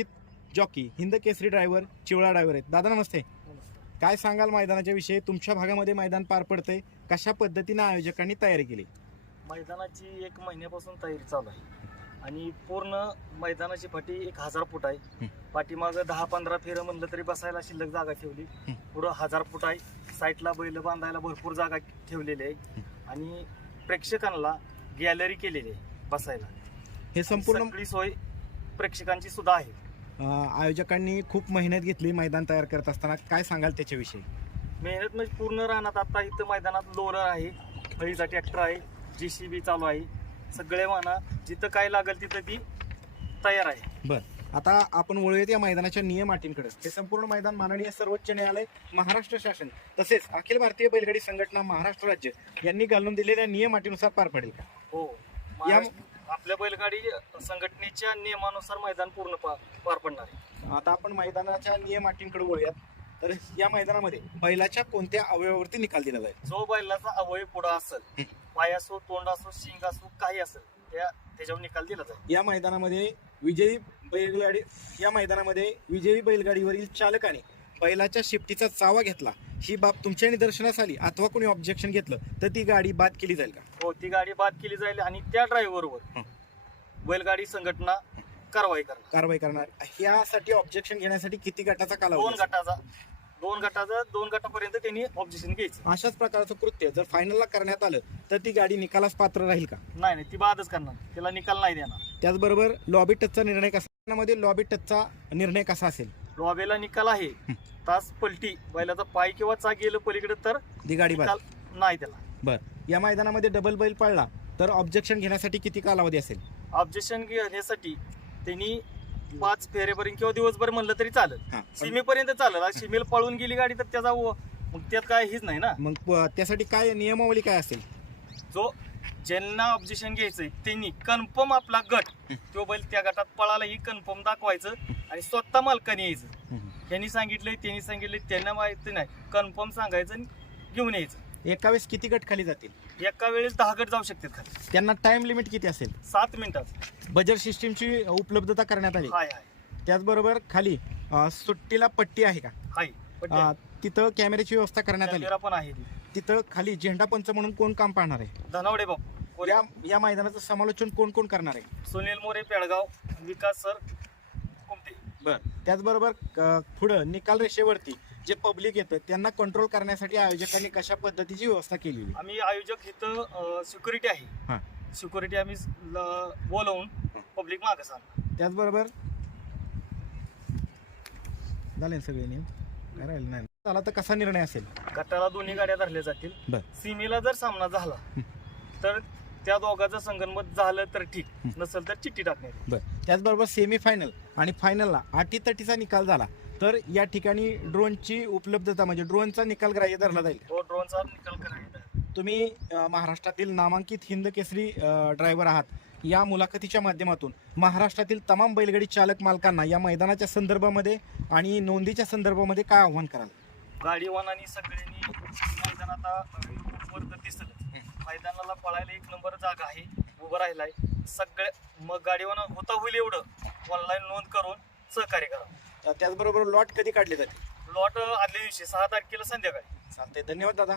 नामांकित jockey Hind Kesari driver चिवळा driver आहेत. दादा नमस्ते. काय सांगाल मैदानाच्या विषयी? तुमच्या भागामध्ये मैदान पार पडतंय. कशा पद्धतीनं आयोजकांनी तयारी केली? मैदानाची एक महिन्यापासून तयारी चालू आहे. आणि पूर्ण मैदानाची फाटी एक हजार फूट आहे. पाठीमागं दहा पंधरा फेरं म्हणलं तरी बसायला शिल्लक जागा ठेवली. पुढं हजार फूट आहे. साईडला बैल बांधायला भरपूर जागा ठेवलेली आहे. आणि प्रेक्षकांना गॅलरी केलेली आहे बसायला. हे संपूर्ण सोय प्रेक्षकांची सुद्धा आहे. आयोजकांनी खूप मेहनत घेतली मैदान तयार करत असताना. काय सांगाल त्याच्याविषयी? मेहनत म्हणजे पूर्ण राहण्यात आता इथं मैदानात लोरर आहे फळीचा ट्रॅक्टर आहे जे सी बी चालू आहे. सगळे म्हणा जिथं काय लागेल तिथं ती तयार आहे. बर. आता आपण वळूयात या मैदानाच्या नियम अटींकडे. हे संपूर्ण मैदान माननीय सर्वोच्च न्यायालय महाराष्ट्र शासन तसेच अखिल भारतीय बैलगाडी संघटना महाराष्ट्र राज्य यांनी घालून दिलेल्या नियम अटीनुसार पार पडेल का? हो. महाराष्ट्र- आपल्या बैलगाडी संघटनेच्या नियमानुसार मैदान पूर्ण पा- पार पडणार आहे. आता आपण मैदानाच्या नियम अटींकडे वळूयात. तर या मैदानामध्ये बैलाच्या कोणत्या अवयवावरती निकाल दिला जाईल जो बैलाचा अवयव पुढा असेल पाय असो तोंड असो शिंग असो काही असेल त्या त्याच्यावर निकाल दिला जाईल. या मैदानामध्ये विजयी बैलगाडी या मैदानामध्ये विजयी बैलगाडीवरील चालकाने बैलाच्या शिफ्टीचा चावा घेतला. ही बाब तुमच्या निदर्शनास आली. अथवा कोणी ऑब्जेक्शन घेतलं तर ती गाडी बाद केली जाईल का? हो ती गाडी बाद केली जाईल आणि त्या ड्रायव्हरवर. बैलगाडी संघटना कारवाई करणार. कारवाई करणार. यासाठी ऑब्जेक्शन घेण्यासाठी किती गटाचा दोन कालावधी असेल? गटाचा. दोन गटाचा दोन गटापर्यंत त्यांनी ऑब्जेक्शन घ्यायचं. अशाच प्रकारचं कृत्य जर फायनलला करण्यात आलं तर ती गाडी निकालास पात्र राहील का? नाही नाही ती बादच करणार. त्याला निकाल नाही देणार. त्याचबरोबर लॉबी टचचा निर्णय कसा? मध्ये लॉबी टचचा निर्णय कसा असेल? लॉबेला निकाल आहे. तास पलटी बैलाचा पाय किंवा चाक गेलं पलीकडे तर ती गाडी बाद. निकाल नाही त्याला. बर. या मैदानामध्ये डबल बैल पडला तर ऑब्जेक्शन घेण्यासाठी किती कालावधी असेल? ऑब्जेक्शन घेण्यासाठी त्यांनी पाच फेरेपर्यंत किंवा दिवसभर म्हणलं तरी हा, पण सीमेपर्यंत चालेल. आज सीमेला पळून गेली गाडी तर त्याचा व- मग त्यात काय हेच नाही ना. मग प- त्यासाठी काय नियमावली काय असेल? जो ज्यांना ऑब्जेक्शन घ्यायचंय त्यांनी कन्फर्म आपला गट तो बैल त्या गटात पळाला ही कन्फर्म दाखवायचं आणि स्वतः मालकाने यायचं. त्यांनी सांगितलंय त्यांनी सांगितलंय त्यांना माहिती नाही. कन्फर्म सांगायचं आणि घेऊन यायचं. एका वेळेस किती गट खाली जातील? एका वेळेस दहा गट जाऊ शकतात खाली. त्यांना टाइम लिमिट किती असेल? सात मिनिटात. बजर सिस्टीमची उपलब्धता करण्यात आली. हाय हाय. त्याचबरोबर खाली अ, सुट्टीला पट्टी आहे का? हाय पण अ, तिथं कॅमेऱ्याची व्यवस्था करण्यात आली. कॅमेरा पण आहे ती. तिथं खाली झेंडा पंच म्हणून कोण काम पाहणार आहे? धनावडे भाऊ. या या मैदानाचं समालोचन कोण कोण करणार आहे? सुनील मोरे पेडगाव विकास सर कुमटे. बर. त्याचबरोबर पुढं निकाल रेषेवरती जे पब्लिक येतं त्यांना कंट्रोल करण्यासाठी आयोजकांनी कशा पद्धतीची व्यवस्था केलेली? आम्ही आयोजक इथं सिक्युरिटी हा. आहे. सिक्युरिटी आम्ही बोलवून पब्लिक मागे सांगणार त्याचबरोबर झाले सगळे नियम? काय राहिलं नाही. झाला तर कसा निर्णय असेल? गटाला दोन्ही गाड्या धरल्या जातील. सीमेला जर सामना झाला तर त्या दोघांचं संगनमत झालं तर ठीक. नसेल तर चिठ्ठी टाकणार बर. त्याचबरोबर सेमी फायनल आणि फायनलला अटीतटीचा निकाल झाला. तर या ठिकाणी ड्रोनची उपलब्धता म्हणजे ड्रोनचा निकाल ग्राह्य धरला जाईल. तो ड्रोनचा निकाल करायचा तुम्ही महाराष्ट्रातील नामांकित हिंद केसरी ड्रायव्हर आहात. या मुलाखतीच्या माध्यमातून महाराष्ट्रातील तमाम बैलगाडी चालक मालकांना या मैदानाच्या संदर्भामध्ये आणि नोंदीच्या संदर्भामध्ये काय आव्हान कराल? गाडीवानांनी सगळ्यांनी मैदान आता वर दिसलं मैदानाला पळायला एक नंबर जागा आहे. उभं राहिलाय. सगळे मग गाडीवाना होता होईल एवढं. ऑनलाईन नोंद करून सहकार्य करा. त्याचबरोबर लॉट कधी काढले जाते लॉट आदल्या दिवशी सहा तारखेला संध्याकाळी. चालते धन्यवाद दादा.